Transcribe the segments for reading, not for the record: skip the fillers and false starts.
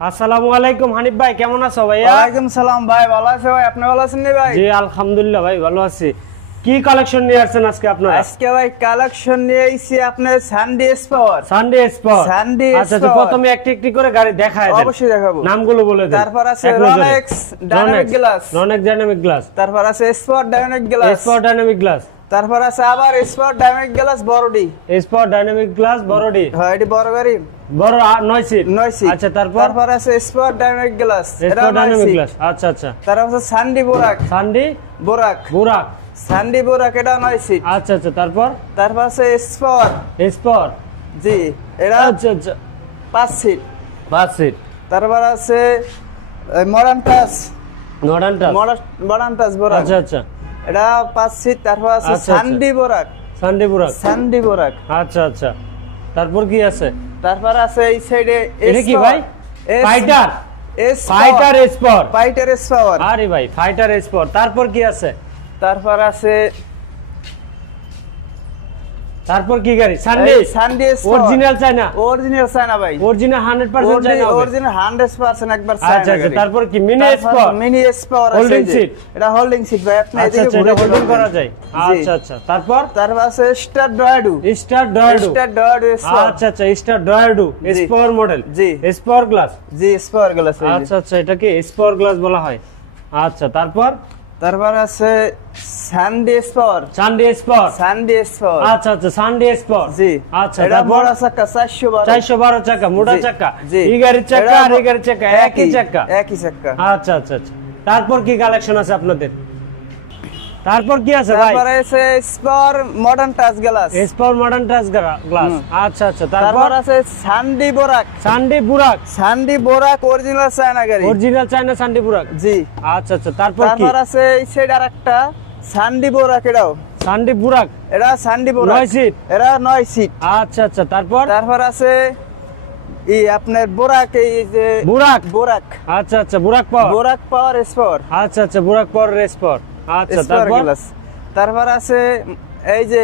আসসালামু আলাইকুম হানিফ ভাই, কেমন আছো ভাইয়া? ওয়ালাইকুম সালাম ভাই, ভালো আছো ভাই? আপনি ভালো আছেন ভাই? জি আলহামদুলিল্লাহ ভাই, ভালো আছি। কি কালেকশন নিয়ে আসছেন আজকে আপনারা? আজকে ভাই কালেকশন নিয়ে আইছি আপনার Sunday sport. Sunday sport. Sunday আচ্ছা আচ্ছা, প্রথমে একটি একটি করে গাড়ি দেখায় দেন। অবশ্যই দেখাবো। নামগুলো বলে দেন। তারপর আছে Ronex dynamic glass. Ronex dynamic glass. তারপর আছে sport dynamic glass. Sport dynamic glass. তারপর আছে আবার sport dynamic glass body. Sport dynamic glass body. হ্যাঁ, এটি বড় গাড়ি। বড় 9 সিট। 9 সিট। আচ্ছা, তারপর আছে sport dynamic glass. Sport dynamic glass. আচ্ছা আচ্ছা। তারপর আছে সানডি বোরাক। সানডি বোরাক। বুরাক। সানডি বোরাক, এটা 9 সিট। আচ্ছা আচ্ছা, তারপর আছে স্পোর্ট। স্পোর্ট। জি, এটা আচ্ছা আচ্ছা, 5 সিট। 5 সিট। তারপর আছে modern touch. Modern touch. Modern touch বোরাক। আচ্ছা আচ্ছা, এটা 5 সিট। তারপর আছে আচ্ছা, সানডি বোরাক। সানডে বুরাক। সানডি বোরাক। আচ্ছা আচ্ছা, তারপর কি আছে? তারপর আছে এই সাইডে এটা কি ভাই? Fighter. Fighter sport. Fighter sport. আরে ভাই, ফাইটার স্পোর্ট। তারপর কি আছে? তারপর কি গাড়ি? Sunday. Sunday original China. Original China ভাই। Original 100% China. অরিজিনাল 100% একবার চায়না। আচ্ছা আচ্ছা, তারপর কি? Mini sport. মিনি স্পোর্ট আছে। Holding seat. এটা হোল্ডিং সিট ভাই, আপনি আচ্ছা এদিকে আচ্ছা, ঘুরে হোল্ডিং করা যায়। আচ্ছা আচ্ছা, তারপর আছে স্টার ডয়াডু। স্টার ডয়াডু। স্টার ডয়াডু। আচ্ছা আচ্ছা, স্টার ডয়াডু স্পোর মডেল। জি। Sport glass. জি, স্পোর গ্লাস। আচ্ছা আচ্ছা, এটাকে স্পোর গ্লাস বলা হয়। আচ্ছা, তারপর আছে Sunday sport. Sunday sport. Sunday sport. আচ্ছা আচ্ছা, সানডে স্পোর্ট। জি। আচ্ছা, এটা তারপর বড় চাকা 412 চাকা, মোটা জি, চাকা। জি। এই গাড়ির চাকা আর এই গাড়ির চাকা একই চাকা। একই চাকা। আচ্ছা আচ্ছা আচ্ছা, তারপর কি কালেকশন আছে আপনাদের? তারপর কি আছে ভাই? তারপরে আছে spore modern touch glass. Spore modern touch glass. আচ্ছা আচ্ছা, তারপর আছে সানডি বোরাক। সানডে বুরাক। সানডি বোরাক অরিজিনাল চায়না গাড়ি। Original China Sunday বুরাক। জি। আচ্ছা আচ্ছা, তারপর কি? আছে এই সাইড আরেকটা সানডি বোরাক। এটাও সানডে বুরাক। এটা সানডি বোরাক 9 সিট। এটা 9 সিট। আচ্ছা আচ্ছা, তারপর আছে এই আপনার বোরাক, এই যে বোরাক। আচ্ছা আচ্ছা, বুরাক পাওয়ার। বোরাক পাওয়ার স্পোর। আচ্ছা আচ্ছা, বুরাক পাওয়ার স্পোর। আচ্ছা, তারপর আছে এই যে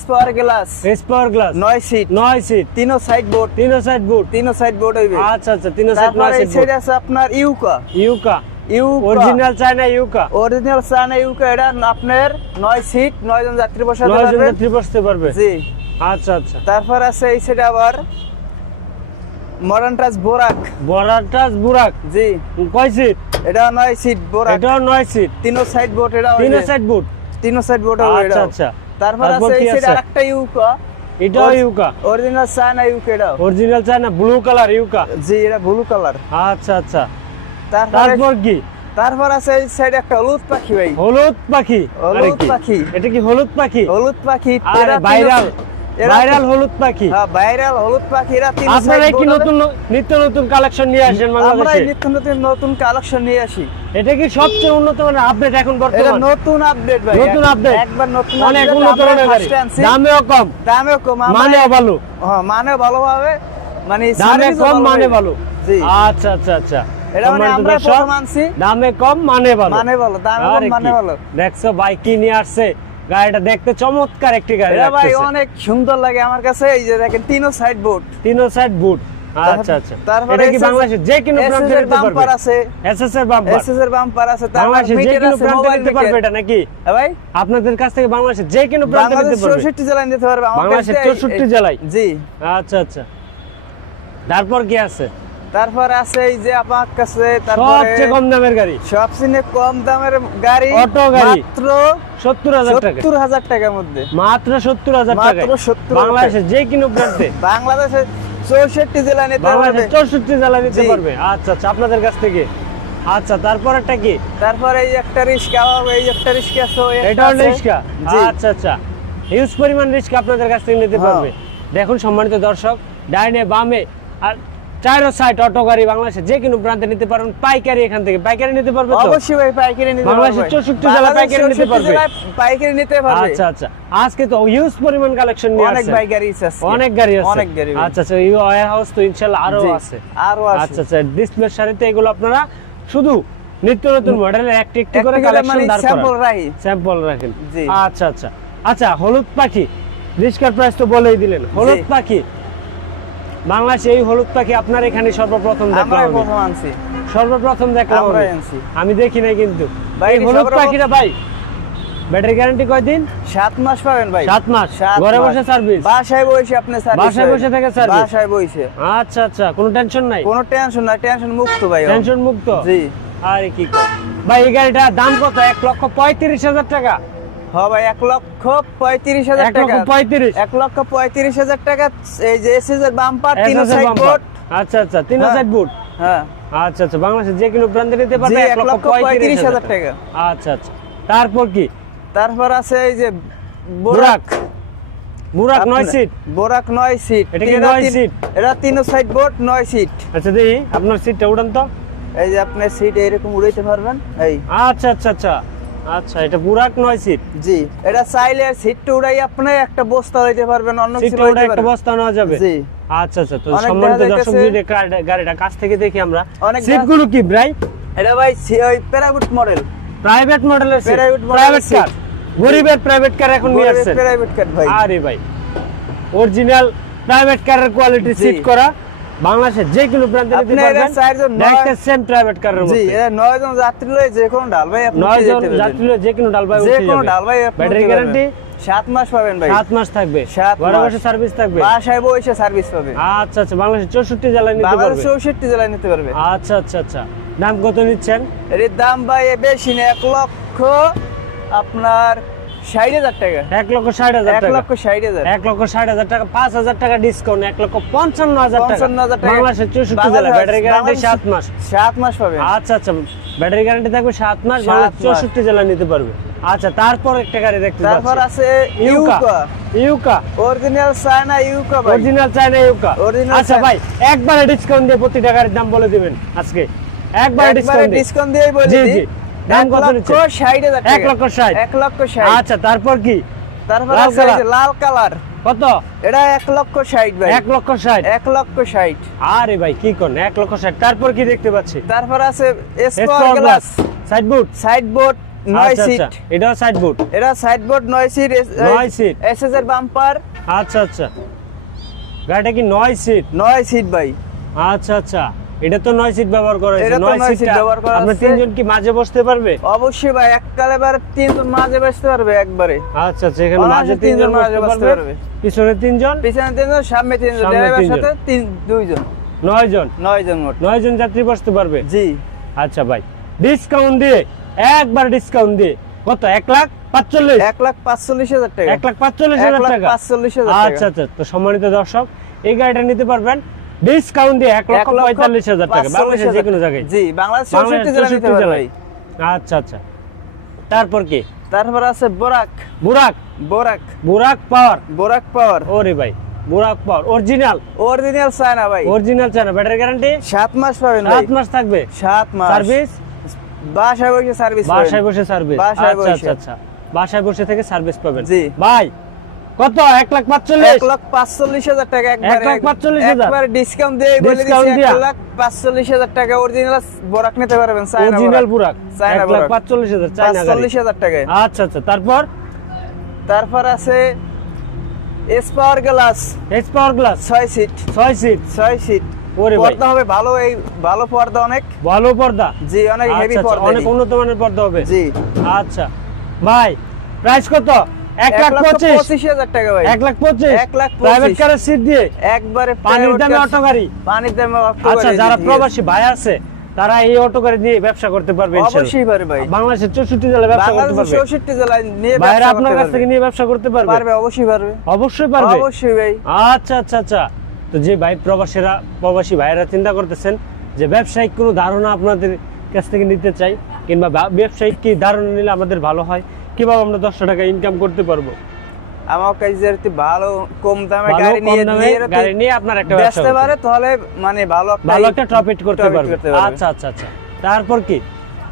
sport glass. Sport glass 9 seat. 9 seat. তিনো সাইড বোর্ড। তিনো সাইড বোর্ড। তিনো সাইড বোর্ড হইবে। আচ্ছা আচ্ছা, তিনো সাইড তারপর এই সাইড আছে আপনার ইউকা। অরিজিনাল চায়না ইউকা। অরিজিনাল চায়না ইউকা, এটা আপনার 9 সিট, 9 জন যাত্রী বসাতে 9 জন পারবে। যাত্রী বসতে পারবে। জি। আচ্ছা আচ্ছা, তারপর আছে এই সাইডে আবার মডার্ন টাচ বোরাক। Modern touch বুরাক। জি। কয় সিট? এটা 9 সিট বোরাক। এটাও 9 সিট। তিনো সাইড বোর্ড। এটা তিনো সাইড বোর্ড। তিনো সাইড বোর্ড। আচ্ছা আচ্ছা, তারপর আছে এই সাইডে আরেকটা ইউকা। এটাও ইউকা। অরিজিনাল চায়না ইউকা। এটা অরিজিনাল চায়না ব্লু কালার ইউকা। জি, এটা ব্লু কালার। আচ্ছা আচ্ছা, তারপর কি? তারপর আছে এই সাইডে একটা হলুদ পাখি ভাই। হলুদ পাখি। হলুদ পাখি। এটা কি হলুদ পাখি? হলুদ পাখি। আরে ভাইরাল হলুদ পাখি। হ্যাঁ, ভাইরাল হলুদ পাখি। এরা তিন আপনারা কি নিত্য নতুন কালেকশন নিয়ে আসেন বাংলাদেশে? আমরা নিত্য নতুন কালেকশন নিয়ে আসি। এটা কি সবচেয়ে উন্নত মানের আপডেট এখন বর্তমানে? এটা নতুন আপডেট ভাই। নতুন আপডেট। একবার নতুন অনেক উন্নত মানের গাড়ি। দামেও কম। মানেও ভালো। হ্যাঁ, মানে ভালোভাবে, মানে দামে কম মানে ভালো। জি। আচ্ছা আচ্ছা আচ্ছা, এটা মানে আমরা প্রথম আনছি। দামে কম মানে ভালো। মানে ভালো, দামে কম মানে ভালো। দেখছো ভাই কি নিয়ে আসছে? গাড়িটা দেখতে চমৎকার একটি গাড়ি। এটা ভাই অনেক সুন্দর লাগে আমার কাছে। এই যে দেখেন তিনো সাইড বোর্ড। তিনো সাইড বোর্ড। আচ্ছা আচ্ছা, তারপরে এটা কি বাংলাদেশে যে কোনো প্রান্তে নিতে পারবে? বাম্পার আছে। এসএস এর বাম্পার। এসএস এর বাম্পার আছে। বাংলাদেশে যে কোনো প্রান্তে নিতে পারবে এটা নাকি? হ্যাঁ ভাই, আপনাদের কাছ থেকে বাংলাদেশে যে কোনো প্রান্তে নিতে পারবে। 64 জেলায় নিতে পারবে আমার কাছে। 64 জেলায়। জি। আচ্ছা আচ্ছা, তারপর কি আছে? তারপর আছে এই যে আমার কাছে সবচেয়ে কম দামের গাড়ি। সবচেয়ে কম দামের গাড়ি, অটো গাড়ি, মাত্র 70,000 টাকা। 70,000 টাকার মধ্যে। মাত্র 70,000 টাকা। মাত্র 70,000 বাংলাদেশে যে কোনো প্রান্তে। বাংলাদেশে 64 জেলায় নিতে পারবে। বাংলাদেশে 64 জেলায় নিতে পারবে। আচ্ছা আচ্ছা, আপনাদের কাছ থেকে। আচ্ছা, তারপর একটা কি? তারপর এই একটা রিস্কা, এই একটা রিস্কা আছে। এটাও রিস্কা। আচ্ছা আচ্ছা, হিউজ পরিমাণ রিস্কা আপনাদের কাছ থেকে নিতে পারবে। দেখুন সম্মানিত দর্শক, ডাইনে বামে আর চারো সাইড অটো গাড়ি বাংলাদেশে যে কোনো প্রান্তে নিতে পারবেন। পাইকারি এখান থেকে পাইকারি নিতে পারবে তো? অবশ্যই ভাই, পাইকারি নিতে পারবে। বাংলাদেশে 64 জেলা পাইকারি নিতে পারবে। পাইকারি নিতে পারবে। আচ্ছা আচ্ছা, আজকে তো হিউজ পরিমাণ কালেকশন নিয়ে আসছে। অনেক ভাই গাড়ি আছে। অনেক গাড়ি আছে। অনেক গাড়ি। আচ্ছা আচ্ছা, এই ওয়্যার হাউস তো ইনশাআল্লাহ আরো আছে। আরো আছে। আচ্ছা আচ্ছা, ডিসপ্লে সারিতে এগুলো আপনারা শুধু নিত্য নতুন মডেলের একটি একটি করে কালেকশন দাঁড় করান। স্যাম্পল রাখেন। আচ্ছা আচ্ছা আচ্ছা, হলুদ পাখি রিস্কার প্রাইস তো বলেই দিলেন। হলুদ পাখি বাংলাদেশে এই হলুদ পাখি আপনার এখানে সর্বপ্রথম দেখলাম আমরাই আমি। প্রথম আনছি। সর্বপ্রথম দেখলাম আমি। আমরাই আনছি। আমি দেখি নাই কিন্তু ভাই, এই হলুদ সর্বপ্রথম- পাখিটা ভাই ব্যাটারি গ্যারান্টি কয়দিন? 7 মাস পাবেন ভাই। 7 মাস 7 ঘরে মাস। বসে সার্ভিস? বাসায় বসে আপনি সার্ভিস বাসায় বসে থেকে সার্ভিস? বাসায় বসে। আচ্ছা আচ্ছা, কোনো টেনশন নাই? কোনো টেনশন নাই, টেনশন মুক্ত ভাই। টেনশন মুক্ত? জি। আরে কি কর ভাই, এই গাড়িটার দাম কত? 1,35,000 টাকা? হ্যাঁ ভাই, 1,35,000 টাকা। 1,35,000? 1,35,000 টাকা। এই যে এসএস এর bumper, 3 SSR side bumper? Board. আচ্ছা আচ্ছা, 3 সাইড বোর্ড। হ্যাঁ আচ্ছা আচ্ছা, বাংলাদেশে যে কোনো ব্র্যান্ডে নিতে পারবে জি, 1,35,000 টাকা। আচ্ছা আচ্ছা, তারপর কি? তারপর আছে এই যে বুরাক। বুরাক 9 সিট? বোরাক 9 সিট। এটা কি 9 সিট? এটা 3 সাইড বোর্ড, 9 সিট। আচ্ছা দেখি আপনার সিটটা উড়ান তো। এই যে আপনার সিট এরকম উড়াইতে পারবেন। এই আচ্ছা আচ্ছা আচ্ছা আচ্ছা, এটা বুরাক 9 সিট। জি, এটা চাইলে সিটটা উড়াই আপনি একটা বস্তা লইতে পারবেন, অন্য কিছু সিটটা উড়ে লইতে একটা পারবেন। বস্তা নেওয়া যাবে? জি। আচ্ছা আচ্ছা, তো অনেক সম্মানিত দেখা দর্শক, যাইতেছে- যদি গাড়িটা কাছ থেকে দেখি আমরা, অনেক সিটগুলো কি ভাই? এটা ভাই ওই প্যারাগুট মডেল। প্রাইভেট মডেলের seat? Private model private seat। কার? গরিবের প্রাইভেট কার এখন নিয়ে আসছেন? প্রাইভেট কার ভাই। আরে ভাই, অরিজিনাল প্রাইভেট কারের কোয়ালিটি জি। সিট করা, বাংলাদেশে যে কোনো প্রান্তে নিতে আপনি এর পারবেন। চারজন দেখতে সেম প্রাইভেট কারের জি, মতো। এটা 9 জন যাত্রী লয়ে যে কোনো ডাল ভাই আপনি 9 উঠে জন যেতে পারবেন। যাত্রী লয়ে যে কোনো ডালবাই যে উঠে কোনো যাবে। ডাল ভাই আপনি ব্যাটারি উঠতে গ্যারান্টি? পারবেন। 7 মাস পাবেন ভাই। 7 মাস থাকবে? 7 ঘরে মাস। বসে সার্ভিস থাকবে? বাসায় বসে সার্ভিস পাবে। আচ্ছা আচ্ছা, বাংলাদেশের 64 জেলায় নিতে বাংলাদেশ পারবে? 64 জেলায় নিতে পারবে। আচ্ছা আচ্ছা আচ্ছা, দাম কত নিচ্ছেন? এর দাম ভাই বেশি না, 1 লক্ষ আপনার 60,000 টাকা। 1,60,000 1 টাকা? লক্ষ 60,000। 1,60,000 টাকা, 5,000 টাকা ডিসকাউন্ট, 1,55,000 টাকা। 55,000 টাকা। বাংলাদেশের 64 জেলা, ব্যাটারি গ্যারান্টি 7 মাস? 7 মাস পাবেন। আচ্ছা আচ্ছা, ব্যাটারি গ্যারান্টি থাকবে 7 মাস, 7 বাংলাদেশ মাস। 64 জেলা নিতে পারবে। আচ্ছা, তারপর একটা গাড়ি দেখতে তারপর পাচ্ছি, আছে ইউকা। ইউকা। ইউকা অরিজিনাল চায়না ইউকা ভাই। অরিজিনাল চায়না ইউকা। Original আচ্ছা China- ভাই, একবারে ডিসকাউন্ট দিয়ে প্রতিটা গাড়ির দাম বলে দিবেন আজকে, একবারে একবারে ডিসকাউন্ট দিয়ে। ডিসকাউন্ট দিয়েই বলে জি, দিই। জি। দাম কত 1 নিচ্ছে? লক্ষ 60,000 টাকা। 1,60,000? 1 লক্ষ 60। আচ্ছা, তারপর কি? তারপর লাল আছে এই যে কালার। লাল কালার। কত? এটা 1 লক্ষ 60 ভাই। 1,60,000? 1 লক্ষ 60। আরে ভাই কি কোন 1,60,000? তারপর কি দেখতে পাচ্ছি? তারপর আছে sport sport glass, glass, side boot? Side board 9 আচ্ছা সিট। আচ্ছা, এটাও সাইড বুট? এটা side board 9 seat. 9 seat. SS এর বাম্পার। আচ্ছা আচ্ছা, গাড়িটা কি 9 সিট? 9 সিট ভাই। আচ্ছা আচ্ছা, এটা তো 9 সিট ব্যবহার করা হয়েছে। এটা তো 9 9 সিট সিট ব্যবহার করা আপনার আছে। 3 জন কি মাঝে বসতে পারবে? অবশ্যই ভাই, এককালে বারে 3 জন মাঝে বসতে পারবে একবারে। আচ্ছা আচ্ছা, এখানে অনায়াসে মাঝে 3 তিনজন জন মাঝে বসতে বসতে পারবে, পারবে। পিছনে 3 জন, পিছনে 3 জন, সামনে 3 জন, সামনে ড্রাইভার 3 জন। সাথে 2 জন। 9 জন? 9 জন মোট। 9 জন যাত্রী বসতে পারবে? জি। আচ্ছা ভাই, ডিসকাউন্ট দিয়ে, একবার ডিসকাউন্ট দিয়ে কত? 1,45,000? 1,45,000 টাকা। 1,45,000 টাকা? 1,45,000 টাকা। আচ্ছা আচ্ছা, তো সম্মানিত দর্শক, এই গাড়িটা নিতে পারবেন ডিসকাউন্ট দিয়ে 1,45,000 টাকা, বাংলাদেশের যে কোনো জায়গায়? জি, বাংলাদেশ বাংলাদেশের 64 জেলা নিতে 64 পারবে জেলায়। ভাই। আচ্ছা আচ্ছা, তারপর কি? তারপর আছে বোরাক। বুরাক? বোরাক। বুরাক পাওয়ার? বোরাক পাওয়ার। ওরে ভাই, বুরাক পাওয়ার অরিজিনাল? অরিজিনাল চায়না ভাই। Original China, battery guarantee? 7 মাস পাবেন ভাই। 7 মাস থাকবে? 7 মাস। সার্ভিস? বাসায় বসে সার্ভিস পাবেন। বাসায় বসে সার্ভিস? বাসায় আচ্ছা বসে। আচ্ছা আচ্ছা, বাসায় বসে থেকে সার্ভিস পাবেন? জি। ভাই কত? 1,45,000? 1,45,000 টাকা একবারে। 1,45,000? একবারে ডিসকাউন্ট দিয়ে বলে দিছি, ডিসকাউন্ট দিয়া? 1,45,000 টাকা অরিজিনাল বোরাক নিতে পারবেন। চায়না অরিজিনাল বুরাক? চায়না বোরাক। 1,45,000 চায়না গাড়ি? 45,000 টাকায়। আচ্ছা আচ্ছা, তারপর? তারপর আছে এস পাওয়ার গ্লাস। এস power glass? 6 seat. 6 seat? 6 seat. ওরে ভাই, পর্দা হবে ভালো, এই ভালো পর্দা অনেক। ভালো পর্দা? জি, অনেক হেভি আচ্ছা, আচ্ছা, পর্দা। অনেক উন্নত মানের পর্দা হবে? জি। আচ্ছা ভাই, প্রাইস কত? 1,25,000? 1,25,000 টাকা ভাই। 1,25,000? 1,25,000 প্রাইভেট কারের সিট দিয়ে? একবারে পানির private দামে car- অটো গাড়ি? পানির দামে অটো আচ্ছা, গাড়ি যারা দিয়ে প্রবাসী ভাই আছে তারা এই অটো গাড়ি নিয়ে ব্যবসা করতে পারবে ইনশাআল্লাহ। অবশ্যই পারে ভাই। বাংলাদেশের 64 জেলায় ব্যবসা করতে বাংলাদেশের পারবে? 64 জেলায় নিয়ে ভাইরা ব্যবসা আপনার করতে কাছ থেকে পারবে। নিয়ে ব্যবসা করতে পারবে? পারবে, অবশ্যই পারবে। অবশ্যই পারবে? অবশ্যই ভাই। আচ্ছা আচ্ছা আচ্ছা, তো যে ভাই প্রবাসী ভাইরা চিন্তা করতেছেন যে ব্যবসায়িক কোনো ধারণা আপনাদের কাছ থেকে নিতে চাই, কিংবা ব্যবসায়িক কি ধারণা নিলে আমাদের ভালো হয়, কিভাবে আমরা 10 টাকা ইনকাম করতে পারবো, আমার কাছে যদি ভালো কম দামে ভালো গাড়ি কম নিয়ে দামে গাড়ি নিয়ে আপনার একটা ব্যবসা বেচতে করতে পারে, তাহলে মানে ভালো ভালো একটা প্রফিট করতে profit পারবে। করতে পারবে। আচ্ছা আচ্ছা আচ্ছা, তারপর কি?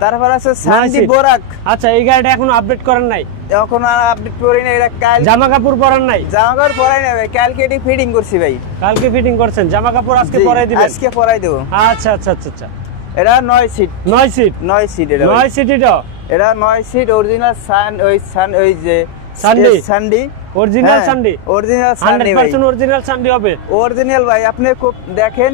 তারপর আছে সানডি seat। বোরাক। আচ্ছা, এই গাড়িটা এখনো আপডেট করেন নাই? এখন আর আপডেট করি না, এটা কাল জামা কাপড় পরান নাই? জামা কাপড় পরাই না ভাই, কালকে এটি ফিটিং করছি ভাই। কালকে ফিটিং করছেন, জামা কাপড় আজকে জি, পরাই দিবেন? আজকে পরাই দেব। আচ্ছা আচ্ছা আচ্ছা আচ্ছা, এটা 9 সিট। 9 সিট? 9 সিট এটা 9 সিট? এটা এটা 9 সিট অরিজিনাল ওই যে সানডি? সানডি অরিজিনাল সান্ডি, অরিজিনাল সান্ডি ভাই, 100% অরিজিনাল সান্ডি হবে। অরিজিনাল ভাই। আপনি খুব দেখেন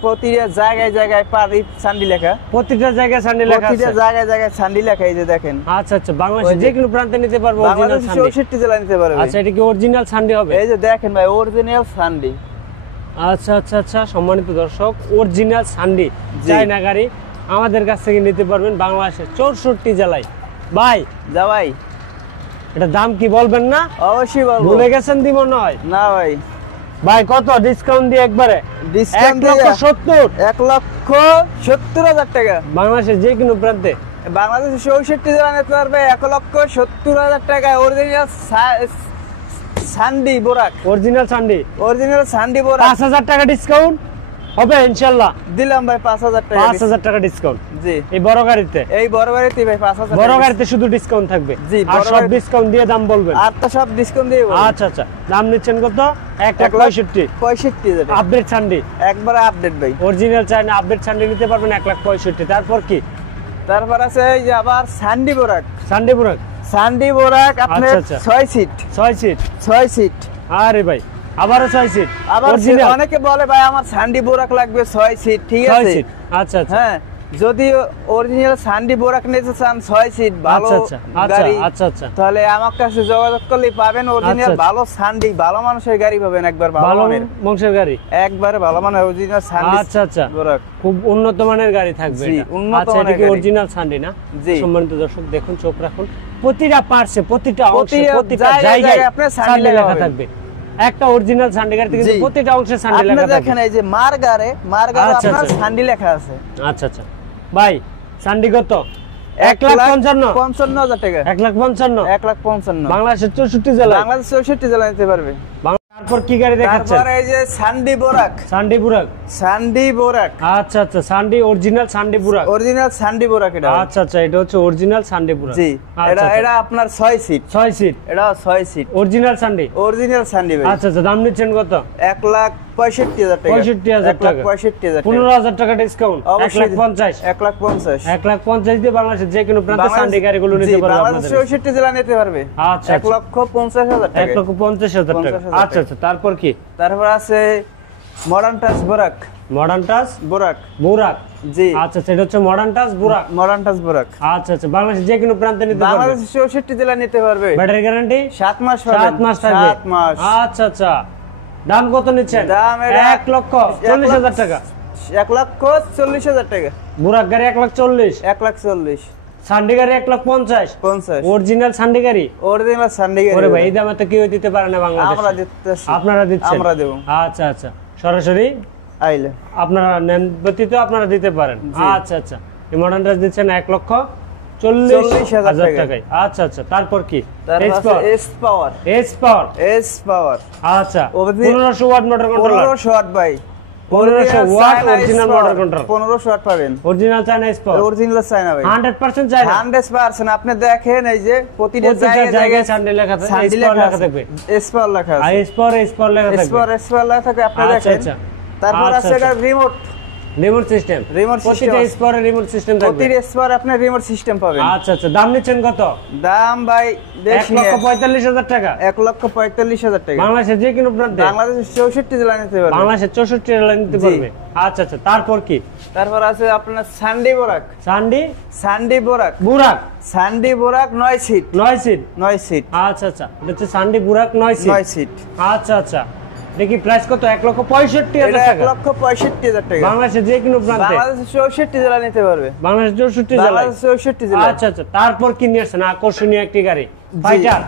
প্রতিটা জায়গায় জায়গায় পারি সান্ডি লেখা, প্রতিটা জায়গায় সান্ডি লেখা আছে, প্রতিটা জায়গায় জায়গায় সান্ডি লেখা, এই যে দেখেন। আচ্ছা আচ্ছা, বাংলাদেশে যে কোনো প্রান্তে নিতে পারবো অরিজিনাল বাংলাদেশ সান্ডি। 64 জেলা নিতে পারবে। আচ্ছা, এটা কি অরিজিনাল সান্ডি হবে? এই যে দেখেন ভাই, অরিজিনাল সান্ডি। আচ্ছা আচ্ছা আচ্ছা, সম্মানিত দর্শক, অরিজিনাল সান্ডি জি। চায়না গাড়ি আমাদের কাছ থেকে নিতে পারবেন বাংলাদেশের 64 জেলায়। ভাই যা ভাই, এটা দাম কি বলবেন না? অবশ্যই বলবো। ভুলে গেছেন দিব নয় না ভাই, ভাই, কত ডিসকাউন্ট দিয়ে একবারে? ডিসকাউন্ট 1,70,000 1,70,000 টাকা। বাংলাদেশের যে কোনো প্রান্তে বাংলাদেশের 64 জেলা নিতে পারবে 1,70,000 টাকা। অরিজিনাল সান্ডি বোরাক, অরিজিনাল সান্ডি, অরিজিনাল সান্ডি বোরাক। 5,000 টাকা ডিসকাউন্ট হবে ইনশাআল্লাহ। দিলাম ভাই 5,000 টাকা। 5,000 টাকা ডিসকাউন্ট জি, এই বড় গাড়িতে। এই বড় গাড়িতে ভাই 5,000 বড় গাড়িতে শুধু ডিসকাউন্ট থাকবে, জি, আর বড় সব গাড়িতে- ডিসকাউন্ট দিয়ে দাম বলবেন। আর তো সব ডিসকাউন্ট দিয়ে বলবো। আচ্ছা আচ্ছা, দাম নিচ্ছেন কত? 1,65,000। 65,000 টাকা। আপডেট সান্ডি, একবারে আপডেট ভাই। অরিজিনাল চায়না আপডেট সান্ডি নিতে পারবেন 1,65,000। তারপর কি? তারপর আছে এই যে আবার সান্ডি বোরাক। সান্ডি বুরাক, সান্ডি বোরাক আপনার আচ্ছা, আচ্ছা। 6 সিট, 6 সিট। 6 সিট। আরে ভাই, আবারও 6 সিট আবার অরিজিনাল, অনেকে বলে ভাই আমার সান্ডি বোরাক লাগবে 6 সিট, ঠিক 6 আছে। সিট। আচ্ছা আচ্ছা হ্যাঁ, যদি অরিজিনাল সান্ডি বোরাক নিতে চান 6 সিট ভালো আচ্ছা আচ্ছা আচ্ছা গাড়ি, আচ্ছা আচ্ছা, তাহলে আমার কাছে যোগাযোগ করলে পাবেন অরিজিনাল আচ্ছা। ভালো সান্ডি, ভালো মানুষের গাড়ি পাবেন, একবার ভালো ভালো মানের, বংশের গাড়ি। একবারে ভালো মানের অরিজিনাল সান্ডি আচ্ছা আচ্ছা, বোরাক। খুব উন্নত মানের গাড়ি থাকবে জি, এটা। উন্নত আচ্ছা, এটা মানের কি গাড়ি। অরিজিনাল সান্ডি না? জি। সম্মানিত দর্শক দেখুন, চোখ রাখুন, প্রতিটা পার্শ্বে, প্রতিটা অংশে, প্রতিটা প্রতিটা জায়গায় জায়গায় জায়গায় আপনার সান্ডি সান্ডি লেখা লেখা হবে। থাকবে। একটা অরিজিনাল সান্ডি গাড়িতে কিন্তু জি। প্রতিটা অংশে সান্ডি আপনি লেখা দেখেন থাকবে। এই যে মারগারে আচ্ছা, আপনার আচ্ছা। সান্ডি লেখা আছে। আচ্ছা আচ্ছা, ভাই সান্ডি কত? 1,55,000। 55,000 টাকা। 1,55,000 1,55,000 বাংলাদেশের 64 জেলায়। বাংলাদেশ 64 জেলা নিতে পারবে। তারপর কি গাড়ি দেখাচ্ছেন? তারপরে এই যে সান্ডি বোরাক, সান্ডি বুরাক। সান্ডি বোরাক, আচ্ছা আচ্ছা, সান্ডি অরিজিনাল সান্ডি বুরাক। অরিজিনাল সান্ডি বোরাক এটা। আচ্ছা আচ্ছা, এটা হচ্ছে অরিজিনাল সান্ডি বুরাক। জি, আচ্ছা, এটা আচ্ছা। এটা আপনার 6 সিট, 6 সিট এটা 6 সিট অরিজিনাল সান্ডি। অরিজিনাল সান্ডি ভাই। আচ্ছা আচ্ছা, দাম নিচ্ছেন কত? 1,65,000 টাকা। 65,000 টাকা। 1,65,000 টাকা। 15,000 টাকা ডিসকাউন্ট, অবশ্যই 1,50,000। 1,50,000 1,50,000 দিয়ে বাংলাদেশের যে কোনো প্রান্তে সান্ডি গাড়িগুলো নিতে পারবে বাংলাদেশ আপনাদের। 64 জেলা নিতে পারবে। আচ্ছা, আচ্ছা। 1,50,000 টাকা। 1,50,000 টাকা। 50,000 আচ্ছা আচ্ছা, তারপর কি? তারপর আছে মডার্ন টাচ বোরাক, মডার্ন টাচ বোরাক। বুরাক। জি, আচ্ছা আচ্ছা, এটা হচ্ছে মডার্ন টাচ বুরাক। মডার্ন টাচ বোরাক। আচ্ছা আচ্ছা, বাংলাদেশের যে কোনো প্রান্তে নিতে পারবে। বাংলাদেশ 64 জেলা নিতে পারবে। ব্যাটারি গ্যারান্টি 7 মাস পাবেন। 7 মাস থাকবে। 7 মাস। আচ্ছা আচ্ছা, দাম কত নিচ্ছেন? দাম এটা 1,40,000 টাকা। 1,40,000 টাকা। বুরাক গাড়ি 1,40,000, 1,40,000 সান্ডি গাড়ি 1,50,000। 50 অরিজিনাল সান্ডি গাড়ি। অরিজিনাল সান্ডি গাড়ি। ওরে ভাই, এই দামে তো কেউ দিতে পারে না বাংলাদেশে। আমরা দিতেছি। আপনারা দিচ্ছেন? আমরা দেব। আচ্ছা আচ্ছা, সরাসরি আইলে আপনারা নেন ব্যতীত আপনারা দিতে পারেন। জি। আচ্ছা আচ্ছা, এই মডার্নটা দিচ্ছেন 40,000 1,40,000 টাকায়। আচ্ছা আচ্ছা, তারপর কি? তারপর এস আছে পাওয়ার। S power. S power. S power আচ্ছা, ওদের- 1500 ওয়াট মোটর কন্ট্রোলার। 1500 ওয়াট ভাই। 1500 ওয়াট চায়না অরিজিনাল এস মোটর পাওয়ার। কন্ট্রোল। 1500 ওয়াট পাবেন। অরিজিনাল চায়না এস পাওয়ার। অরিজিনাল চায়না ভাই। 100% চায়না। 100% আপনি দেখেন এই যে প্রতিটা প্রতিটা জায়গায় জায়গায় সান্ডি লেখা থাকে, সান্ডি এস পাওয়ার লেখা লেখা আছে। থাকবে। এস পাওয়ার লেখা আর আছে। এস পাওয়ার লেখা এস থাকবে। পাওয়ার থাকে আপনি আচ্ছা, দেখেন। আচ্ছা। তারপর আচ্ছা, আছে আচ্ছা। রিমোট। Remote system. রিমোট প্রতিটা সিস্টেম। এস পাওয়ারের রিমোট সিস্টেম থাকবে। প্রতিটা এস পাওয়ার আপনি রিমোট সিস্টেম পাবেন। আচ্ছা আচ্ছা, দাম নিচ্ছেন কত? দাম ভাই বেশি না। 1,45,000 টাকা। 1,45,000 টাকা। বাংলাদেশের যে কোনো প্রান্তে। বাংলাদেশের 64 জেলা নিতে পারবে। বাংলাদেশের 64 জেলা নিতে জি। পারবে। আচ্ছা আচ্ছা, তারপর কি? তারপর আছে আপনার সান্ডি বোরাক। সান্ডি সান্ডি বোরাক। বুরাক। সান্ডি বোরাক 9 সিট। 9 সিট। 9 সিট। আচ্ছা আচ্ছা, এটা হচ্ছে সান্ডি বুরাক 9 সিট। 9 সিট। আচ্ছা আচ্ছা, দেখি প্রাইস কত? 1,65,000 এটা টাকা। 1,65,000 টাকা। বাংলাদেশের যে কোনো প্রান্তে। বাংলাদেশের 64 জেলা নিতে পারবে। বাংলাদেশের 64 জেলায়। বাংলাদেশের 64 জেলা। আচ্ছা আচ্ছা, তারপর কি নিয়ে আসছেন আকর্ষণীয় একটি গাড়ি? ফাইটার।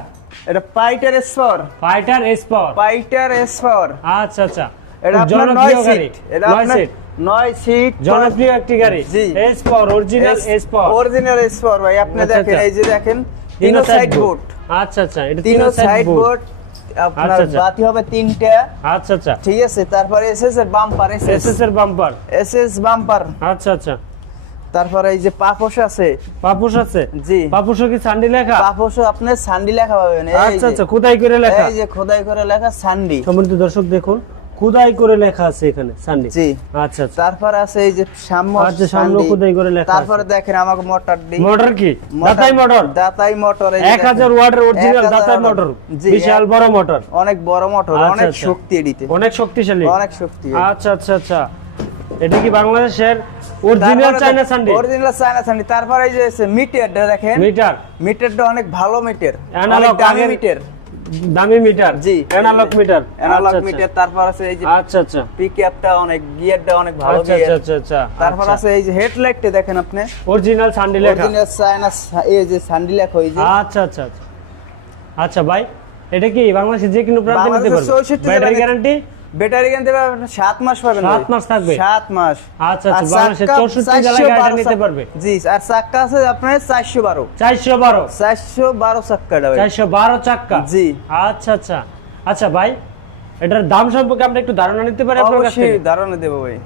এটা পাইটার S power. Fighter S power. পাইটার S power. আচ্ছা আচ্ছা, এটা খুব আপনার জনপ্রিয় 9 গাড়ি। সিট। এটা 9 আপনার সিট, 9 সিট জনপ্রিয় একটি গাড়ি। জি। S power, original S power. Original S পাওয়ার ভাই। আপনি আচ্ছা, দেখেন আচ্ছা। এই যে দেখেন তিনো তিনো সাইড বোর্ড। আচ্ছা আচ্ছা, এটা তিনো সাইড বোর্ড। বোর্ড। আপনার আচ্ছা, আচ্ছা। বাতি হবে 3টা। আচ্ছা আচ্ছা, ঠিক আছে। তারপরে এসএস এর বাম্পার। এসএস এর বাম্পার। SS bumper. আচ্ছা আচ্ছা, তারপরে এই যে পাপোশ আছে। পাপুস আছে। জি। পাপুসও কি সান্ডি লেখা? পাপোশ আপনার সান্ডি লেখা পাবেন। এই আচ্ছা যে- আচ্ছা, খোদাই করে লেখা। এই যে খোদাই করে লেখা সান্ডি। সম্মানিত দর্শক দেখুন, খোদাই করে লেখা আছে এখানে সানডি। জি আচ্ছা আচ্ছা। তারপর আছে এই যে সাম্য আচ্ছা, সামনে খোদাই করে লেখা আছে। তারপরে দেখেন আমাকে মোটর দি, মোটর কি দাতাই মোটর, দাতাই মোটর, এই যে 1000 ওয়াটের অরিজিনাল 1000 দাতাই মোটর, জি, বিশাল বড় মোটর, অনেক বড় মোটর, আচ্ছা, অনেক আচ্ছা। শক্তি এডিতে, অনেক শক্তিশালী, অনেক শক্তি। আচ্ছা আচ্ছা আচ্ছা। এটা কি বাংলাদেশের অরিজিনাল চায়না সানডি? অরিজিনাল চায়না সানডি। তারপর এই যে মিটারটা দেখেন, মিটারটা অনেক ভালো মিটার, অনেক দামি মিটার, দামি মিটার, জি অ্যানালগ মিটার, অ্যানালগ মিটার। তারপর আছে এই যে আচ্ছা আচ্ছা, পিকআপটা অনেক, গিয়ারটা অনেক ভালো আচ্ছা গিয়ার। আচ্ছা আচ্ছা। তারপর আছে এই যে হেডলাইটটা দেখেন আপনি, অরিজিনাল সানডি লেখা, অরিজিনাল চায়না, এই যে সানডি লেখা এই যে। আচ্ছা আচ্ছা আচ্ছা। আচ্ছা ভাই, এটা কি বাংলাদেশে যে কোনো প্রান্তে নিতে পারবে? 64 ব্যাটারি গ্যারান্টি? ব্যাটারি কিনতে পারবেন 7 মাস পাবেন। 7 মাস থাকবে? 7 মাস। আচ্ছা আচ্ছা, বাংলাদেশে 64 জেলায় গাড়িটা নিতে পারবে। জি, আর চাক্কা আছে আপনার 412 চাক্কা, 412 চাক্কা। জি আচ্ছা আচ্ছা আচ্ছা। ভাই, এটার দাম সম্পর্কে আমরা একটু ধারণা নিতে পারি আপনার কাছ থেকে? অবশ্যই ধারণা দেব ভাই।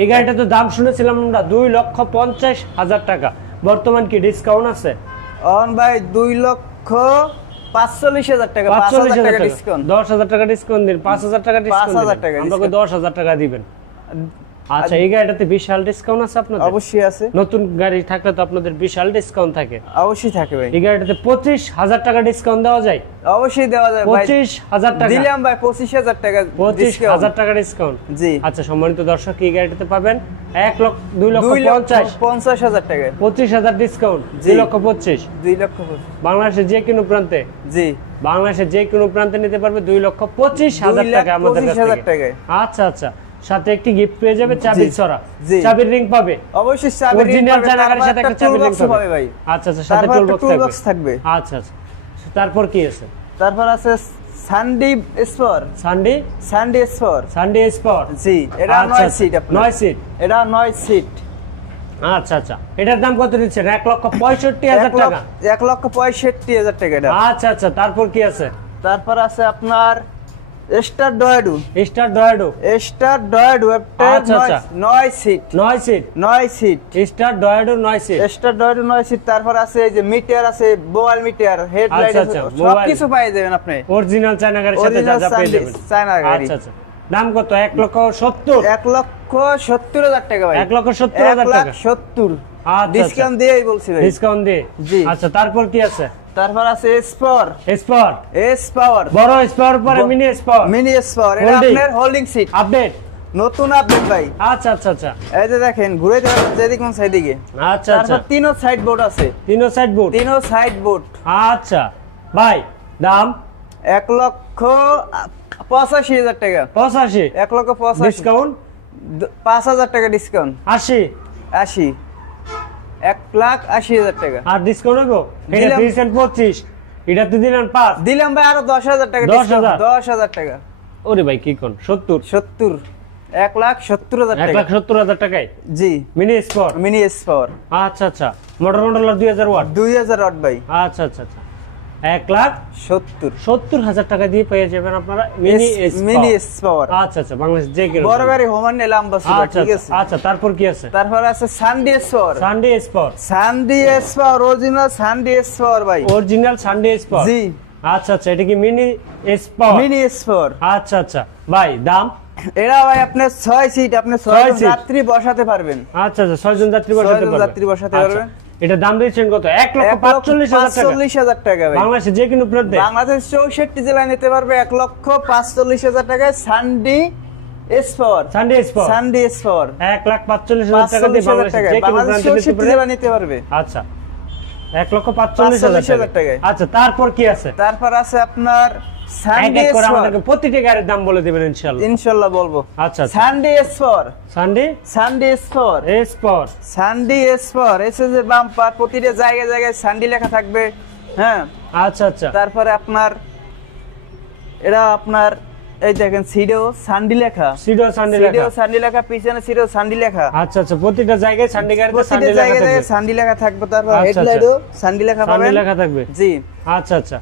এই গাড়িটা তো দাম শুনেছিলাম আমরা 2,50,000 টাকা, বর্তমান কি ডিসকাউন্ট আছে? ভাই 2,45,000 টাকা, 5,000 টাকা ডিসকাউন্ট, 10,000 টাকা ডিসকাউন্ট দিন, 5,000 টাকা ডিসকাউন্ট, 5,000 টাকা আমাকে 10,000 টাকা দিবেন। আচ্ছা, এই গাড়িটাতে বিশাল ডিসকাউন্ট আছে আপনাদের? অবশ্যই আছে। নতুন গাড়ি থাকলে তো আপনাদের বিশাল ডিসকাউন্ট থাকে। অবশ্যই থাকে ভাই। এই গাড়িটাতে 25,000 টাকা ডিসকাউন্ট দেওয়া যায়? অবশ্যই দেওয়া যায় ভাই। 25,000 টাকা দিলাম ভাই, 25,000 টাকা, 25,000 টাকা ডিসকাউন্ট। জি। আচ্ছা, সম্মানিত দর্শক, এই গাড়িটাতে পাবেন 2,50,000 টাকা, 25,000 ডিসকাউন্ট, 2,25,000, 2,25,000 বাংলাদেশের যে কোনো প্রান্তে। জি, বাংলাদেশের যে কোনো প্রান্তে নিতে পারবে 2,25,000 টাকা আমাদের কাছ থেকে। আচ্ছা আচ্ছা, সাথে একটি গিফট পেয়ে যাবে, চাবির ছড়া, চাবির রিং পাবে। অবশ্যই চাবির রিং অরিজিনাল চায়না গাড়ির সাথে একটা চাবির রিং পাবে ভাই। আচ্ছা আচ্ছা, সাথে টুলবক্স থাকবে। আচ্ছা আচ্ছা। তারপর কি আছে? তারপর আছে সানডি স্পোর, সানডি স্পোর, সানডি স্পোর। জি, এটা 9 সিট, 9 সিট, এটা 9 সিট। আচ্ছা আচ্ছা। এটার দাম কত দিচ্ছেন? 1,65,000 টাকা, 1,65,000 টাকা এটা। আচ্ছা আচ্ছা। তারপর কি আছে? তারপর আছে আপনার স্টার ডয়েডু, স্টার ডয়েডু, আচ্ছা আচ্ছা, 9 সিট, 9 সিট, 9 সিট, স্টার ডয়েডু 9 সিট, স্টার ডয়েডু 9 সিট। তারপর আছে এই যে মিটার আছে, মোবাইল মিটার, হেডলাইট আছে, সবকিছু পেয়ে যাবেন আপনি অরিজিনাল চায়না গাড়ির সাথে যা যা পেয়ে যাবেন। চায়না গাড়ি। আচ্ছা আচ্ছা। দাম কত? 1,70,000, 1,70,000 টাকা ভাই, 1,70,000 টাকা, 1,70,000 আচ্ছা, ডিসকাউন্ট দিয়েই বলছি ভাই, ডিসকাউন্ট দিয়ে। জি। আচ্ছা, তারপর কি আছে? তারপর আছে স্পোর, পাওয়ার, বড় স্পোর পরে মিনি স্পোর, এটা আপনার হোল্ডিং সিট, আপডেট, নতুন আপডেট ভাই। আচ্ছা আচ্ছা আচ্ছা। এই যে দেখেন, ঘুরে যাবেন যেদিকে কোন সাইড দিকে। আচ্ছা আচ্ছা। তারপর তিনও সাইড বোর্ড আছে, তিনও সাইড বোর্ড। আচ্ছা ভাই, দাম 1,85,000 টাকা, 85, 1,85,000 ডিসকাউন্ট 5,000 টাকা ডিসকাউন্ট, 80, 1,80,000 টাকা। আর ডিসকাউন্ট হইব? এটা দিলাম। 25, এটাতে দিলেন 5, দিলাম ভাই আরো 10,000 টাকা, 10,000 10,000 টাকা। ওরে ভাই, কি কোন 70, 1,70,000 টাকা, 1,70,000 টাকায় জি, মিনি স্পোর। Mini spore. আচ্ছা আচ্ছা। মোটর কন্ট্রোলার 2000 ওয়াট, 2000 ওয়াট ভাই। আচ্ছা আচ্ছা আচ্ছা। 1,70,000 টাকা দিয়ে পেয়ে যাবেন আপনারা মিনি স্পোর। আচ্ছা আচ্ছা, বাংলাদেশ যে কেউ বড় গাড়ি হোমান নিলাম বাস, আচ্ছা ঠিক আছে। আচ্ছা, তারপর কি আছে? তারপর আছে সানডি স্পোর, অরিজিনাল সানডি স্পোর ভাই, অরিজিনাল সানডে স্পোর। জি। আচ্ছা আচ্ছা, এটা কি মিনি স্পোর। আচ্ছা আচ্ছা ভাই, দাম? এরা ভাই আপনার 6 সিট, আপনি 6 সিট। যাত্রী বসাতে পারবেন। আচ্ছা আচ্ছা, 6 জন যাত্রী বসাতে পারবেন। এটা দাম দিচ্ছেন কত? 1,45,000 টাকা ভাই। বাংলাদেশে যে কোনো প্রান্তে? বাংলাদেশ 64 জেলায় নিতে পারবে 1,45,000 টাকায় সানডি স্পোর, 1,45,000 টাকা দিয়ে বাংলাদেশে যে কোনো প্রান্তে নিতে পারবে। আচ্ছা, 1,45,000 টাকা। আচ্ছা, তারপর কি আছে? তারপর আছে আপনার সানডি করে স্পোর। আমাদেরকে প্রতিটা গাড়ির দাম বলে দিবেন ইনশাআল্লাহ। ইনশাআল্লাহ বলবো। আচ্ছা, সানডি স্পোর, সানডি স্পোর এসে যে বাম্পার, প্রতিটা জায়গায় জায়গায় সানডি লেখা থাকবে। হ্যাঁ, আচ্ছা আচ্ছা। তারপরে আপনার এটা আপনার এই দেখেন সিডো সানডি লেখা, সানডি লেখা, পিছনে সিডো সানডি লেখা। আচ্ছা আচ্ছা, প্রতিটা জায়গায় সানডি গাড়িতে প্রতিটা জায়গায় সানডি লেখা থাকবে। তারপর হেডলাইটও সানডি লেখা পাবেন, লেখা থাকবে। জি। আচ্ছা আচ্ছা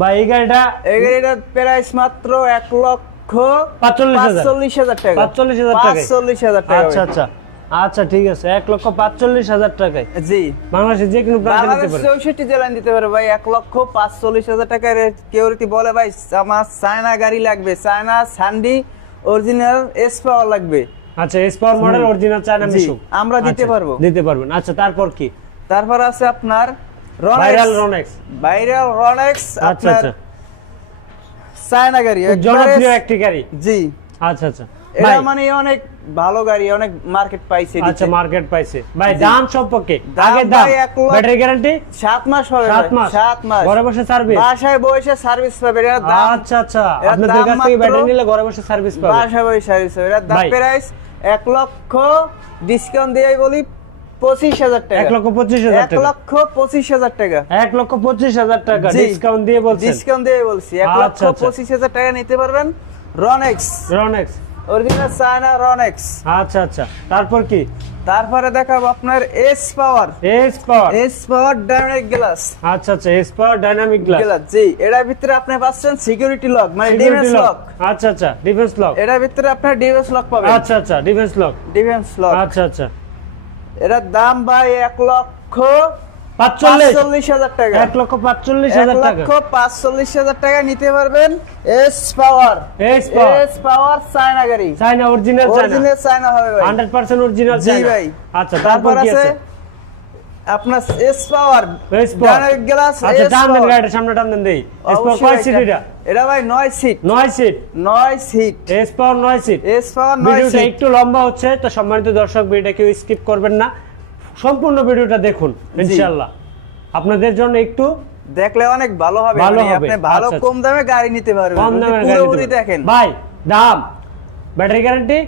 ভাই, এই গাড়িটার প্রাইস মাত্র 1,45,000 টাকা, 45,000 টাকা। 45,000 টাকা। আচ্ছা আচ্ছা। আচ্ছা ঠিক আছে, 1,45,000 টাকায় জি বাংলাদেশে যে কোনো প্রান্তে নিতে পারবে। 64 জেলায় দিতে পারবে ভাই। 1,45,000 টাকায় কেউ যদি বলে ভাই আমার চায়না গাড়ি লাগবে, চায়না সান্ডি অরিজিনাল এস পাওয়ার লাগবে, আচ্ছা S power model original China Mishuk আমরা দিতে পারবো, দিতে পারবেন। আচ্ছা তারপর কি? তারপর আছে আপনার ভাইরাল রনেক্স। ভাইরাল রনেক্স আচ্ছা আপনার আচ্ছা, চায়না গাড়ি, জনপ্রিয় একটি গাড়ি। জি আচ্ছা আচ্ছা, এটা মানে অনেক ভালো গাড়ি, অনেক মার্কেট পাইছে। আচ্ছা মার্কেট পাইছে ভাই। দাম সম্পর্কে আগে দাম দাম, ব্যাটারি গ্যারান্টি 7 মাস হবে। 7 মাস, 7 মাস ঘরে বসে সার্ভিস, বাসায় বসে সার্ভিস পাবে। এর দাম আচ্ছা আচ্ছা, আপনাদের কাছ থেকে ব্যাটারি নিলে ঘরে বসে সার্ভিস পাবে, বাসায় বসে সার্ভিস হবে। এর দাম প্রাইস 1 লক্ষ, ডিসকাউন্ট দিয়ে বলি 25,000 টাকা। 1,25,000 টাকা, 1,25,000 টাকা, 1,25,000 টাকা ডিসকাউন্ট দিয়ে বলছেন? ডিসকাউন্ট দিয়ে বলছি 1,25,000 টাকা নিতে পারবেন রনেক্স। রনেক্স অরিজিনাল চায়না রনেক্স। আচ্ছা আচ্ছা, তারপর কি? তারপরে দেখাবো আপনার S power. S power, S power dynamic glass. আচ্ছা আচ্ছা, এস পাওয়ার ডাইনামিক গ্লাস। জি, এটার ভিতরে আপনি পাচ্ছেন সিকিউরিটি লক, মানে ডিফেন্স লক। আচ্ছা আচ্ছা, ডিফেন্স লক। এটার ভিতরে আপনার ডিফেন্স লক পাবেন। আচ্ছা আচ্ছা, ডিফেন্স লক, ডিফেন্স লক। আচ্ছা আচ্ছা, এটার দাম ভাই 1,45,000 টাকা। 1,45,000 টাকা, 1,45,000 টাকা নিতে পারবেন S power. S power, S power China গাড়ি, চায়না অরিজিনাল, অরিজিনাল চায়না হবে ভাই, 100% অরিজিনাল জি চায়না। ভাই। আচ্ছা তারপর কি আছে? আপনার S power S power dynamic glass. আচ্ছা টান দেন, গাড়িটা সামনে টান দেন দেই। এস পাওয়ার কয় সিট এটা? এটা ভাই 9 seat. 9 seat, 9 seat S power 9 seat. S power 9 ভিডিওটা সিট। একটু লম্বা হচ্ছে, তো সম্মানিত দর্শক ভিডিওটা কেউ স্কিপ করবেন না, সম্পূর্ণ ভিডিওটা দেখুন ইনশাআল্লাহ। আপনাদের জন্য একটু দেখলে অনেক ভালো হবে, ভালো মানে হবে। আপনি ভালো আচ্ছা, কম দামে গাড়ি নিতে পারবেন। কম দামের গাড়ি পুরোপুরি নিতে দেখেন পারবেন। ভাই দাম, ব্যাটারি গ্যারান্টি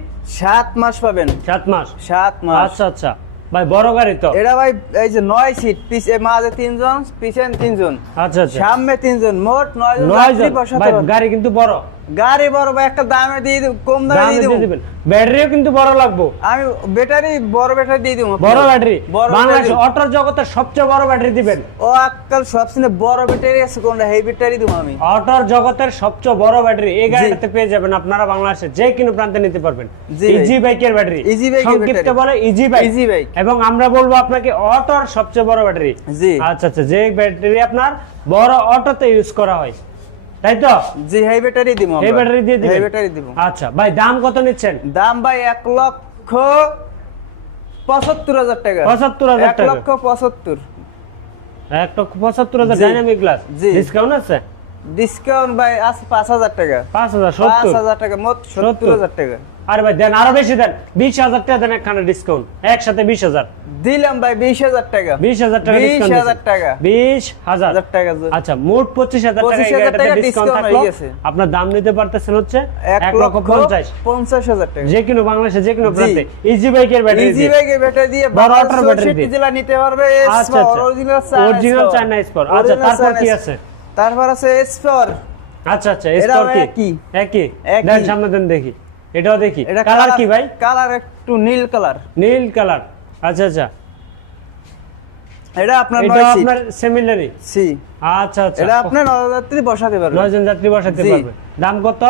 7 মাস পাবেন। 7 মাস। 7 মাস। আচ্ছা আচ্ছা ভাই, বড় গাড়ি তো এটা ভাই এই যে 9 সিট, পিছে মাঝে 3 জন, পিছনে 3 জন, আচ্ছা আচ্ছা, সামনে 3 জন, মোট 9 জন 9 যাত্রী জন। বসাতে ভাই পারবেন। গাড়ি কিন্তু বড়, গাড়ি বড় ভাই, একটা দামে দিয়ে দিব, কম দামে দামে দিয়ে দিয়ে দিব। দিবেন। ব্যাটারিও কিন্তু বড় লাগবে, আমি ব্যাটারি বড় ব্যাটারি দিয়ে দিব। বড় ব্যাটারি, বড় বাংলাদেশ ব্যাটারি। অটোর জগতের সবচেয়ে বড় ব্যাটারি দিবেন। ও আজকাল সবচেয়ে বড় ব্যাটারি আছে কোনটা? হেভি ব্যাটারি দিব আমি। অটোর জগতের সবচেয়ে বড় ব্যাটারি এই গাড়িটাতে পেয়ে যাবেন আপনারা, বাংলাদেশে যে কোনো প্রান্তে নিতে পারবেন। জি ভাই। ইজি বাইকের ব্যাটারি, ইজি বাইকের সংক্ষিপ্ত ব্যাটারি। বলে ইজি বাইক। Easy bike. এবং আমরা বলবো আপনাকে অটোর সবচেয়ে বড় ব্যাটারি। জি। আচ্ছা আচ্ছা, যে ব্যাটারি আপনার বড় অটোতে ইউজ করা হয়, তাই তো? জি, হেভি ব্যাটারি দিব আমরা। এই ব্যাটারি দিয়ে দিবেন? হেভি ব্যাটারি দিব। আচ্ছা ভাই, দাম কত নিচ্ছেন? দাম ভাই 1,75,000 টাকা। 75,000 টাকা। 1,75,000। 1,75,000 জি। ডাইনামিক গ্লাস, জি। ডিসকাউন্ট আছে? ডিসকাউন্ট ভাই আছে 5,000 টাকা। 5,000, 70। 5,000 টাকা, মোট 70,000 টাকা। আরে ভাই দেন, আরো বেশি দেন, 20,000 টাকা দেন একখানা ডিসকাউন্ট, একসাথে 20,000। দিলাম ভাই 20,000 টাকা। 20,000 টাকা ডিসকাউন্ট। 20,000 টাকা। 20,000 টাকা। আচ্ছা, মোট 25,000 টাকা 25,000 টাকা ডিসকাউন্ট ডিসকাউন্ট থাকলো। হয়ে গেছে। আপনার দাম নিতে পারতেছেন হচ্ছে 1,50,000 1,50,000 টাকা। যে কোনো বাংলাদেশে যে কোনো জি। প্রান্তে ইজি বাইকের ব্যাটারি ইজি বাইকের ব্যাটারি দিয়ে বড় অটোর ব্যাটারি 64 দিয়ে জেলা নিতে পারবে। আচ্ছা আচ্ছা, অরিজিনাল চায়না স্পোর। আচ্ছা তারপর কি আছে? তারপর আছে স্পোর। আচ্ছা আচ্ছা, স্পোর কি? একই দেন, সামনে দেন দেখি, এটাও দেখি। কালার কি ভাই? কালার একটু নীল কালার। নীল কালার। আচ্ছা আচ্ছা, এটা আপনার এটা 9 সিট। আপনার সেমিলারি। সি। আচ্ছা আচ্ছা, এটা আপনি 9 যাত্রী বসাতে পারবেন। 9 জন যাত্রী বসাতে জি। পারবে। দাম কত?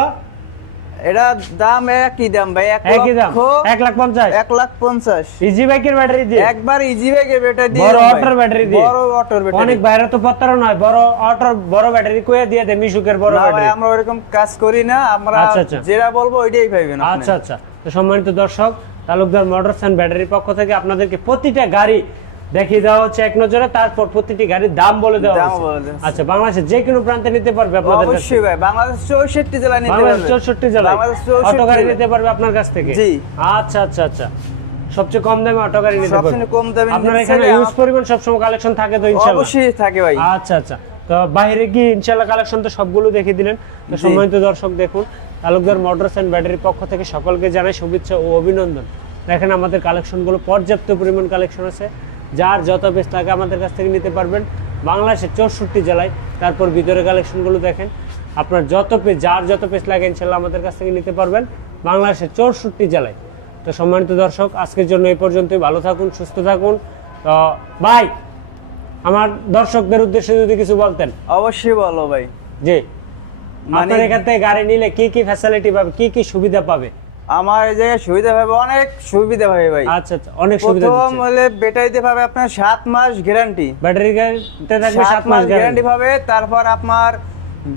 এটা দাম একই দাম ভাই, একই দাম, 1,50,000। 1,50,000। ইজি বাইকের ব্যাটারি দিয়ে, একবার ইজি বাইকের ব্যাটারি দিয়ে, বড় অটোর ব্যাটারি দিয়ে, বড় অটোর ব্যাটারি। অনেক বাইরে তো প্রতারণা হয়, বড় অটোর বড় ব্যাটারি কইয়া দিয়ে দেয় মিশুকের বড় না ভাই, ব্যাটারি। আমরা ওরকম কাজ করি না, আমরা আচ্ছা, আচ্ছা। যেটা বলবো ওইটাই পাইবেন আপনি। আচ্ছা আচ্ছা, তো সম্মানিত দর্শক, তালুকদার মোটরস এন্ড ব্যাটারির পক্ষ থেকে আপনাদেরকে প্রতিটা গাড়ি দেখিয়ে দেওয়া হচ্ছে এক নজরে, তারপর প্রতিটি গাড়ির দাম বলে দেওয়া দাম হচ্ছে। বলে দেওয়া হচ্ছে। আচ্ছা, বাংলাদেশে যে কোনো প্রান্তে নিতে পারবে আপনাদের কাছে। অবশ্যই ভাই, বাংলাদেশ 64 জেলা নিতে বাংলাদেশ পারবে। 64 জেলায় বাংলাদেশ 64 অটো গাড়ি জেলায়। নিতে পারবে আপনার কাছ থেকে। জি। আচ্ছা আচ্ছা আচ্ছা, সবচেয়ে কম দামে অটো গাড়ি নিতে পারবে। সবচেয়ে কম দামে আপনার নিতে এখানে চাইলে ইউজ পরিমাণ সবসময় কালেকশন থাকে তো ইনশাআল্লাহ? অবশ্যই থাকে ভাই। আচ্ছা আচ্ছা, তো বাইরে কি ইনশাআল্লাহ কালেকশন তো সবগুলো দেখিয়ে দিলেন। তো জি। সম্মানিত দর্শক দেখুন, তালুকদার মোটরস এন্ড ব্যাটারির পক্ষ থেকে সকলকে জানাই শুভেচ্ছা ও অভিনন্দন। দেখেন আমাদের কালেকশনগুলো পর্যাপ্ত পরিমাণ কালেকশন আছে, যার যত পিস লাগে আমাদের কাছ থেকে নিতে পারবেন। বাংলাদেশের 64 জেলায়। তারপর ভিতরে কালেকশনগুলো দেখেন, আপনার যত পিস, যার যত পিস লাগে ইনশাআল্লাহ আমাদের কাছ থেকে নিতে পারবেন বাংলাদেশের 64 জেলায়। তো সম্মানিত দর্শক, আজকের জন্য এই পর্যন্তই। ভালো থাকুন, সুস্থ থাকুন। তো ভাই, আমার দর্শকদের উদ্দেশ্যে যদি কিছু বলতেন। অবশ্যই বলো ভাই। জি, মানে আপনার এখান থেকে গাড়ি নিলে কি কি ফ্যাসিলিটি পাবে, কি কি সুবিধা পাবে? আমার এই জায়গায় সুবিধা পাবে, অনেক সুবিধা পাবে ভাই। আচ্ছা আচ্ছা, অনেক সুবিধা প্রথম দিচ্ছে। হলে ব্যাটারিতে পাবে আপনার 7 মাস গ্যারান্টি, ব্যাটারি গাড়িতে থাকবে 7 মাস গ্যারান্টি গ্যারান্টি পাবে। তারপর আপনার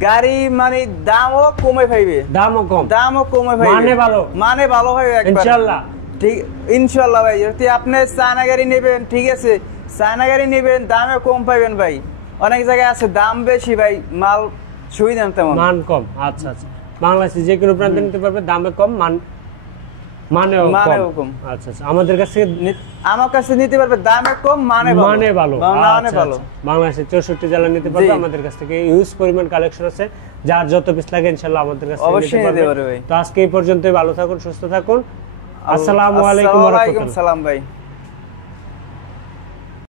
গাড়ি মানে দামও কমে পাইবে, দামও কম, দামও কমে পাইবে, মানে ভালো, মানে ভালো হবে একবার ইনশাআল্লাহ। ঠিক ইনশাআল্লাহ ভাই। যদি আপনি চায়না গাড়ি নেবেন, ঠিক আছে, চায়না গাড়ি নেবেন, দামে কম পাইবেন ভাই। অনেক জায়গায় আছে দাম বেশি ভাই, মাল সুবিধা না তেমন, মান কম। আচ্ছা আচ্ছা, বাংলাদেশে যে কোনো প্রান্তে নিতে পারবে, দামে কম, মানেও কম। আচ্ছা আচ্ছা, আমাদের কাছে আমার কাছে নিতে পারবে, দামে কম, মানে ভালো, মানে ভালো, মানে আচ্ছা, ভালো। আচ্ছা। বাংলাদেশে 64 জেলা নিতে পারবে, জি। আমাদের কাছ থেকে ইউজ পরিমাণ কালেকশন আছে, যার যত পিস লাগে ইনশাআল্লাহ আমাদের কাছে অবশ্যই নিতে নিতে পারবে। পারবে ভাই। তো আজকে এই পর্যন্তই, ভালো থাকুন, সুস্থ থাকুন। আসসালামু আলাইকুম ওয়া আসসালামু আলাইকুম রাহমাতুল্লাহ। সালাম ভাই।